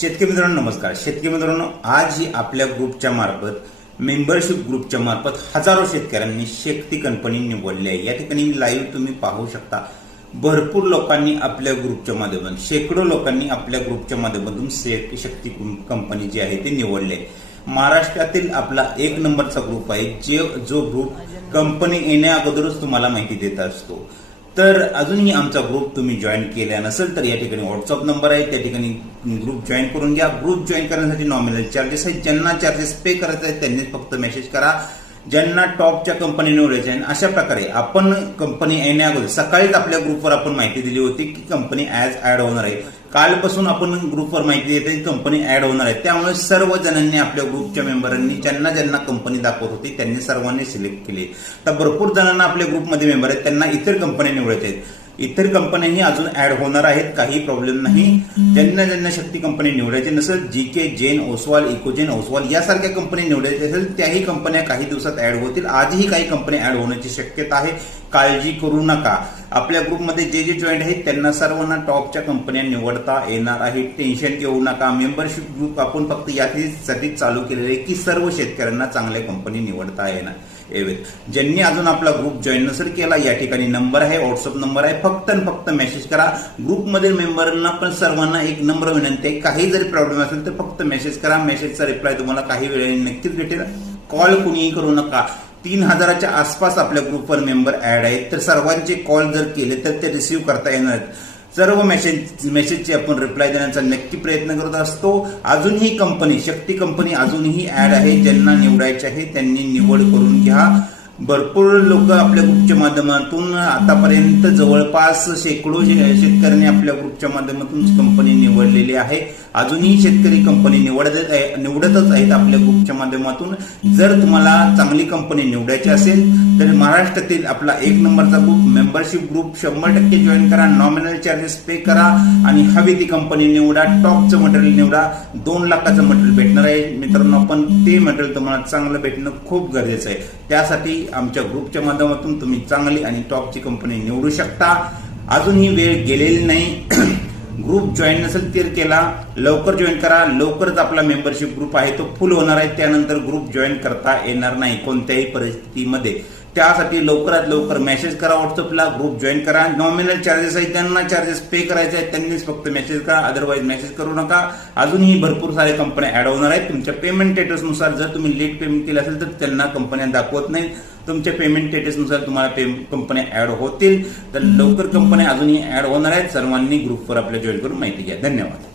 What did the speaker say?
शेतकरी मित्रांनो नमस्कार. शेतकरी मित्रांनो आज ही आपल्या ग्रुपच्या मार्फत मेंबरशिप ग्रुपच्या मार्फत हजारो शेतकऱ्यांनी शेती कंपनी निवडली आहे. या ठिकाणी लाईव्ह तुम्ही पाहू शकता. भरपूर लोकांनी आपल्या ग्रुपच्या माध्यमातून शेकडो लोकांनी आपल्या ग्रुपच्या माध्यमातून शे- शक्ती कंपनी जी आहे ती निवडली आहे. महाराष्ट्रातील आपला एक नंबरचा ग्रुप आहे जे जो ग्रुप कंपनी येण्या अगोदरच तुम्हाला माहिती देत असतो. तर अजूनही आमचा ग्रुप तुम्ही जॉईन केला नसेल तर या ठिकाणी व्हॉट्सअप नंबर आहे. त्या ठिकाणी ग्रुप जॉईन करून घ्या. ग्रुप जॉईन करण्यासाठी नॉमिनल चार्जेस आहेत. ज्यांना चार्जेस पे करायचे आहेत त्यांनी फक्त मेसेज करा. ज्यांना टॉपच्या कंपनी निवडायच्या आहे. अशा प्रकारे आपण कंपनी येण्याअगोदर सकाळीच आपल्या ग्रुपवर आपण माहिती दिली होती की कंपनी ॲज ॲड होणार आहे. कालपासून आपण ग्रुपवर माहिती देते की कंपनी ॲड होणार आहे. त्यामुळे सर्व जणांनी आपल्या ग्रुपच्या मेंबरांनी ज्यांना ज्यांना कंपनी दाखवत होती त्यांनी सर्वांनी सिलेक्ट केली. तर भरपूर जणांना आपल्या ग्रुपमध्ये मेंबर आहेत. त्यांना इतर कंपन्या निवडायच्या आहेत. इतर कंपन्याही अजून ऍड होणार आहेत काही प्रॉब्लेम नाही. ज्यांना ज्यांना शक्ती कंपनी निवडायची नसेल जी के जेन ओसवाल इकोजेन ओसवाल यासारख्या कंपनी निवडायच्या असेल त्याही कंपन्या काही दिवसात ऍड होतील. आजही काही कंपन्या ऍड होण्याची शक्यता आहे. काळजी करू नका. आपल्या ग्रुपमध्ये जे जे जॉईंट आहेत त्यांना सर्वांना टॉपच्या कंपन्या निवडता येणार आहे. टेन्शन घेऊ नका. मेंबरशिप ग्रुप आपण फक्त यासाठी चालू केलेले आहे की सर्व शेतकऱ्यांना चांगल्या कंपनी निवडता येणार. यावेत ज्यांनी अजून आपला ग्रुप जॉईन नसेल केला या ठिकाणी नंबर आहे व्हॉट्सअप नंबर आहे फक्त आणि फक्त मेसेज करा. ग्रुपमधील मेंबरांना पण सर्वांना एक नंबर विनंती आहे काही जरी प्रॉब्लेम असेल तर फक्त मेसेज करा. मेसेजचा रिप्लाय तुम्हाला काही वेळेने नक्कीच भेटेल. कॉल कुणीही करू नका. तीन हजाराच्या आसपास आपल्या ग्रुपवर मेंबर ऍड आहेत. तर सर्वांचे कॉल जर केले तर ते रिसिव्ह करता येणार आहेत. सर्व मेसेज मेसेजचे आपण रिप्लाय देण्याचा नक्की प्रयत्न करत असतो. अजूनही कंपनी शक्ती कंपनी अजूनही ऍड आहे. ज्यांना निवडायचे आहे त्यांनी निवड करून घ्या. भरपूर लोक आपल्या ग्रुपच्या माध्यमातून आतापर्यंत जवळपास शेकडो शे- शेतकऱ्यांनी आपल्या ग्रुपच्या माध्यमातून कंपनी निवडलेली आहे. अजूनही शेतकरी कंपनी निवडत आहे- निवडतच आहेत आपल्या ग्रुपच्या माध्यमातून. जर तुम्हाला चांगली कंपनी निवडायची असेल तर महाराष्ट्रातील आपला एक नंबरचा ग्रुप मेंबरशिप ग्रुप शंभर टक्के जॉईन करा. नॉमिनल चार्जेस पे करा आणि हवी ती कंपनी निवडा टॉपचं मटेरियल निवडा. दोन लाखाचं मटेरियल भेटणार आहे. मित्रांनो पण ते मटेरियल तुम्हाला चांगलं भेटणं खूप गरजेचं आहे. त्यासाठी आमच्या ग्रुपच्या माध्यमातून तुम्ही चांगली आणि टॉपची कंपनी निवडू शकता. अजूनही वेळ गेलेली नाही. ग्रुप जॉईन नसेल तर केला लवकर जॉईन करा. लवकरच आपला मेंबरशिप ग्रुप आहे तो फुल होणार आहे. त्यानंतर ग्रुप जॉईन करता येणार नाही कोणत्याही परिस्थितीमध्ये. त्यासाठी लवकरात लवकर मेसेज करा व्हॉट्सअपला ग्रुप जॉईन करा. नॉमिनल चार्जेस आहेत त्यांना चार्जेस पे करायचे आहेत त्यांनीच फक्त मेसेज करा. अदरवाईज मेसेज करू नका. अजूनही भरपूर सारे कंपन्या ऍड होणार आहेत. तुमच्या पेमेंट स्टेटसनुसार जर तुम्ही लेट पेमेंट केलं असेल तर त्यांना कंपन्या दाखवत नाहीत तुमच्या पेमेंट स्टेटसनुसार तुम्हाला पे कंपन्या ऍड होतील. तर लवकर कंपन्या अजूनही ऍड होणार आहेत. सर्वांनी ग्रुपवर आपल्या जॉईन करून माहिती घ्या. धन्यवाद.